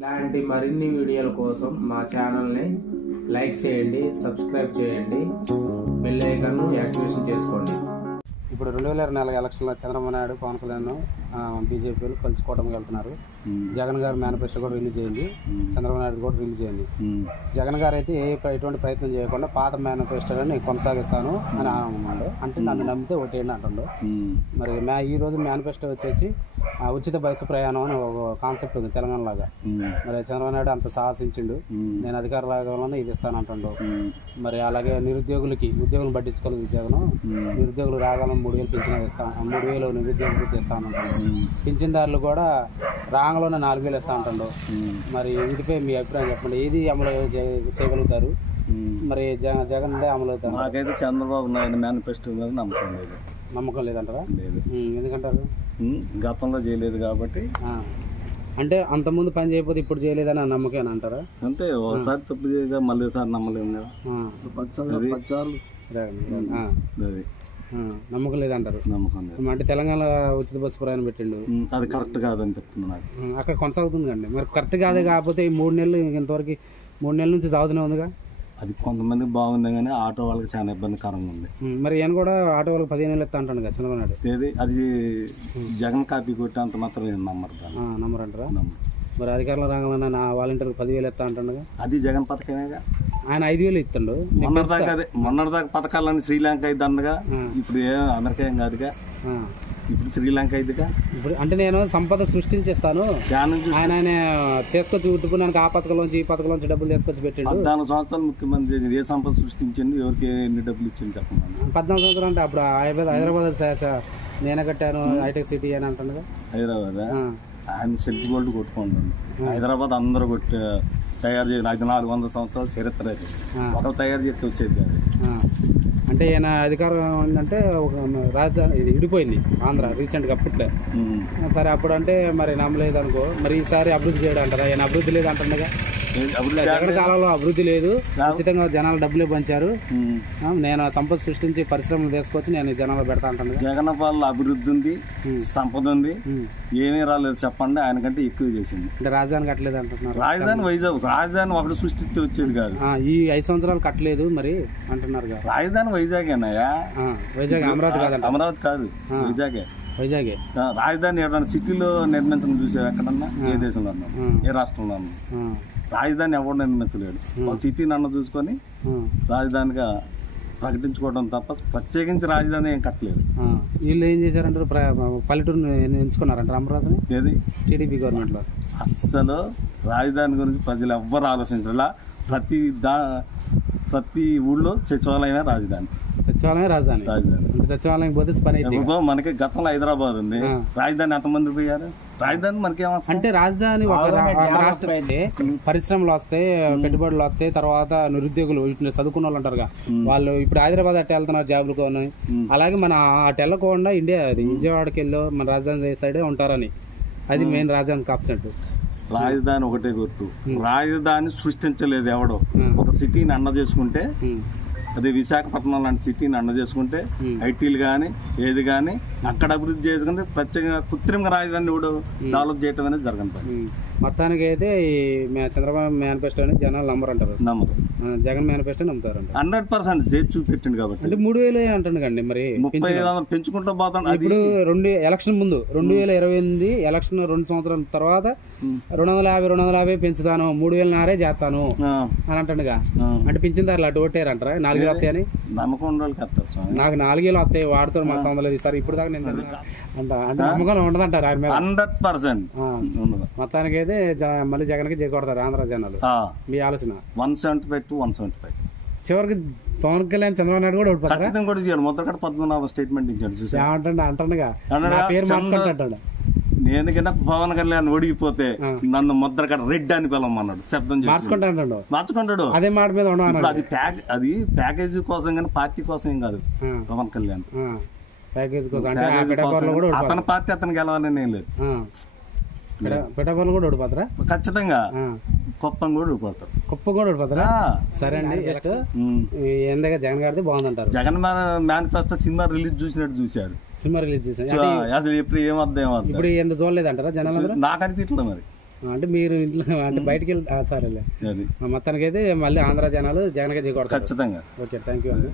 ఇలాంటి మరిన్ని వీడియోల కోసం మా ఛానల్ని లైక్ చేయండి, సబ్స్క్రైబ్ చేయండి, బెల్ ఐకాన్ను యాక్టివేషన్ చేసుకోండి. ఇప్పుడు 2024 ఎలక్షన్లో చంద్రబాబు నాయుడు, పవన్ కళ్యాణ్ బీజేపీలు కలిసి కూటమికి వెళ్తున్నారు. జగన్ గారు మేనిఫెస్టో కూడా రిలీజ్ అయింది, చంద్రబాబు నాయుడు కూడా రిలీజ్ అయింది. జగన్ గారు అయితే ఎటువంటి ప్రయత్నం చేయకుండా పాత మేనిఫెస్టోని కొనసాగిస్తాను అని అన్నాడు. అంటే నన్ను నమ్మితే ఓటేయండి అంటుండు. మరి ఈ రోజు మేనిఫెస్టో వచ్చేసి ఉచిత బస్సు ప్రయాణం అని ఒక కాన్సెప్ట్ ఉంది తెలంగాణ లాగా. మరి చంద్రబాబు నాయుడు అంత సాహసించిండు, నేను అధికార లాగానే ఇది ఇస్తాను అంటుండు. మరి అలాగే ఉద్యోగులు పట్టించుకోలేదు జగన్. నిరుద్యోగులు రాగానే 3,000 పింఛన్ ఇస్తాను, 3,000 నిరుద్యోగులు ఇస్తాను అంటుండు. పింఛన్దారులు కూడా రాంగలోనే 4,000 ఇస్తా అంటుండు. మరి వీటిపై మీ అభిప్రాయం చెప్పండి, ఏది అమలు చేయగలుగుతారు? మరి జగన్ అమలు అవుతారు? నాకైతే చంద్రబాబు నాయుడు మేనిఫెస్టో మీద నమ్మకం లేదంటారా? లేదు. ఎందుకంటారు? గతంలో చేయలేదు కాబట్టి. అంటే అంతకుముందు పని చేయకపోతే ఇప్పుడు చేయలేదని నమ్మకం అంటారా? అంతే, ఒకసారి తప్పు చేయగా మళ్ళీ ఒకసారి నమ్మలేము కదా. నమ్మకం లేదంటారు. నమ్మకం లేదు అంటే తెలంగాణ ఉచిత బస్సు ప్రయాణం పెట్టిండు, అది కరెక్ట్ కాదనిపిస్తుంది నాకు. అక్కడ కొనసాగుతుంది కండి. మరి కరెక్ట్ కాదే కాకపోతే ఈ 3 నెలలు ఇంతవరకు 3 నెలల నుంచి సాగుతూనే ఉందిగా. అది కొంతమంది బాగుంది కానీ ఆటో వాళ్ళకి చాలా ఇబ్బందికరంగా ఉంది. మరి ఈయన కూడా ఆటో వాళ్ళకి 15 నెలలు ఇస్తా అంటాను కదా చంద్రబాబు నాయుడు. ఏది అది జగన్ కాపీ కొట్టేంత మాత్రం నమ్మరు, నమ్మరంటారా? మరి అధికారంలో రాగానే నా వాలంటీర్కి 10,000 ఇస్తా అంటాడుగా. అది జగన్ పథకమేగా. ఆయన 5,000 ఇస్తాడు. మొన్నటిదాకా పథకాలని శ్రీలంక అయితే అందగా, ఇప్పుడు అమెరికా ఏం కాదుగా, ఇప్పుడు శ్రీలంక అయితేగా. ఇప్పుడు అంటే నేను సంపద సృష్టించేస్తాను, ఆయన తీసుకొచ్చి ఉట్టుకున్నాను. ఆ పథకంలోంచి ఈ పథకంలోంచి డబ్బులు తీసుకొచ్చి పెట్టిండు. 14 సంవత్సరాలు ముఖ్యమంత్రి ఏ సంపద సృష్టించండి, ఎవరికి ఎన్ని డబ్బులు ఇచ్చింది చెప్పండి. 14 సంవత్సరాలు అంటే అప్పుడు హైదరాబాద్ నేనే కట్టాను హైటెక్ సిటీ అని అంటాను. హైదరాబాద్ ఆయన సెల్ఫ్ గోల్డ్ కొట్టుకుంటాడు. హైదరాబాద్ అందరూ తయారు చేయాలి. అది 400 సంవత్సరాల చరిత్ర. ఒకరు తయారు చేస్తే వచ్చేది. అంటే ఈయన అధికారం ఏంటంటే ఒక రాజధాని ఇది విడిపోయింది ఆంధ్ర రీసెంట్గా అప్పట్లో. సరే అప్పుడు అంటే మరి నమ్మలేదు అనుకో. మరి ఈసారి అభివృద్ధి చేయడం అంటారా? ఈయన అభివృద్ధి లేదు అంటుండగా. జగన్ కాలంలో అభివృద్ధి లేదు, ఉచితంగా జనాలు డబ్బులే పంచారు. నేను సంపద సృష్టించి పరిశ్రమలు తీసుకొచ్చి నేను జనాలు పెడతా అంటాను. జగన్ పాలన అభివృద్ధి ఉంది, సంపద ఉంది, ఏమీ రాలేదు చెప్పండి. ఆయన కంటే ఎక్కువ చేసింది. అంటే రాజధాని కట్టలేదు అంటున్నారు. రాజధాని వైజాగ్, రాజధాని ఒకటి సృష్టిస్తే వచ్చేది కాదు. ఈ 5 సంవత్సరాలు కట్టలేదు మరి అంటున్నారు. రాజధాని వైజాగ్ అన్నాయా? వైజాగ్ అమరావతి కాదు. అమరావతి కాదు, వైజాగే. వైజాగే రాజధాని ఏదైనా సిటీలో నిర్మించడం చూసావు ఎక్కడన్నా? ఏ దేశంలో అన్నా, ఏ రాష్ట్రంలో అన్నా? రాజధాని ఎవరు నిర్మించలేడు. ఒక సిటీని అన్న చూసుకొని రాజధానిగా ప్రకటించుకోవడం తప్ప ప్రత్యేకించి రాజధాని ఏం కట్టలేదు. వీళ్ళు ఏం చేశారంటారు? పల్లెటూరుని ఎంచుకున్నారంటారు అమరావతిని. ఏది టీడీపీ గవర్నమెంట్ లో అస్సలు రాజధాని గురించి ప్రజలు ఎవ్వరు ఆలోచించాల. ప్రతి ఊళ్ళో సచివాలయమే రాజధాని. సచివాలయం పోతే మనకి గతంలో హైదరాబాద్ ఉంది, రాజధాని ఎంతమంది పోయారు? రాజధాని మనకి అంటే రాజధాని రాష్ట్రం అయితే పరిశ్రమలు వస్తాయి, పెట్టుబడులు వస్తాయి, తర్వాత నిరుద్యోగులు చదువుకున్న వాళ్ళు అంటారుగా, వాళ్ళు ఇప్పుడు హైదరాబాద్ అట్ట వెళ్తున్నారు జాబులకు. అలాగే మన అటు వెళ్ళకుండా విజయవాడకి వెళ్ళి మన రాజధాని సైడే ఉంటారని, అది మెయిన్ రాజధాని కాన్సెప్ట్. రాజధాని ఒకటే గుర్తు, రాజధాని సృష్టించలేదు ఎవడో. ఒక సిటీని అన్న చేసుకుంటే, అదే విశాఖపట్నం లాంటి సిటీని అన్న చేసుకుంటే ఐటీలు కానీ ఏది కానీ అక్కడ అభివృద్ధి చేసుకుంటే ప్రత్యేకంగా కృత్రిమంగా రాజధాని డెవలప్ చేయడం అనేది జరగదు. మొత్తానికి అయితే చంద్రబాబు మేనిఫెస్టో అని జనాలు నమ్మరు. జగన్ మేనిఫెస్టో నమ్ముతారు 100% చేసి చూపెట్టింది కాబట్టి. అంటే 3,000 అంటాడు కండి. మరి 35,000 పెంచుకుంటూ పోతాం. ఇప్పుడు ఎలక్షన్ ముందు 2028 ఎలక్షన్ 2 సంవత్సరాల తర్వాత 250 పెంచుతాను, 3,000 చేస్తాను అని అంటాడుగా. అంటే పింఛన్దారులు అటు ఓటేరంటారా 4,000 వస్తాయి అని? నమ్మకం ఉండాలి. నాకు 4,000 వస్తాయి, వాడుతారు మా సంబంధం లేదు సార్ ఇప్పుడు దాకా నేను అంటే నమ్మకం ఉండదంటారు ఆయన మీద. 100% మొత్తానికి అయితే మళ్ళీ జగన్కి చేకొడతారు ఆంధ్ర జనాలు. మీ ఆలోచన 175 to 175. చివరికి పవన్ కళ్యాణ్ చంద్రబాబు నాయుడు కూడా ఖచ్చితంగా కూడా చేయాలి. మొదట 14వ స్టేట్మెంట్ ఇచ్చాడు చూసి అంటాడుగా, పేరు మార్చుకుంటాడు. నేను కింద పవన్ కళ్యాణ్ ఓడిగిపోతే నన్ను ముద్రగడ రెడ్ అని పిలవమన్నాడు. శబ్దం మార్చుకుంటాడు. అదే మాట మీద అది ప్యాకేజీ కోసం కానీ పార్టీ కోసం ఏం కాదు. పవన్ కళ్యాణ్ ప్యాకేజ్ కోసం అతని పార్టీ అతను గెలవాలని ఏం లేదు. పిఠాపురం కూడా ఓడిపోతారా? ఖచ్చితంగా. కుప్పం కూడా ఓడిపోతారు. కుప్పం కూడా ఓడిపోతారా? సరే అండి. ఎందుకంటే జగన్ గారిది బాగుందంటారు. జగన్ మేనిఫెస్టో సినిమా రిలీజ్ చూసినట్టు చూశారు. సినిమా రిలీజ్ చేశారు. అసలు ఎప్పుడు ఏమద్దా ఇప్పుడు ఎంత చూడలేదు అంటారా జనాలు? నాకు అనిపించలేదు మరి. అంటే మీరు ఇంట్లో అంటే బయటికి వెళ్ళి సరేలే అది మొత్తానికి అయితే మళ్ళీ ఆంధ్ర జనాలు జగన్గా చేయకూడదు. ఖచ్చితంగా. ఓకే, థ్యాంక్ యూ అండి.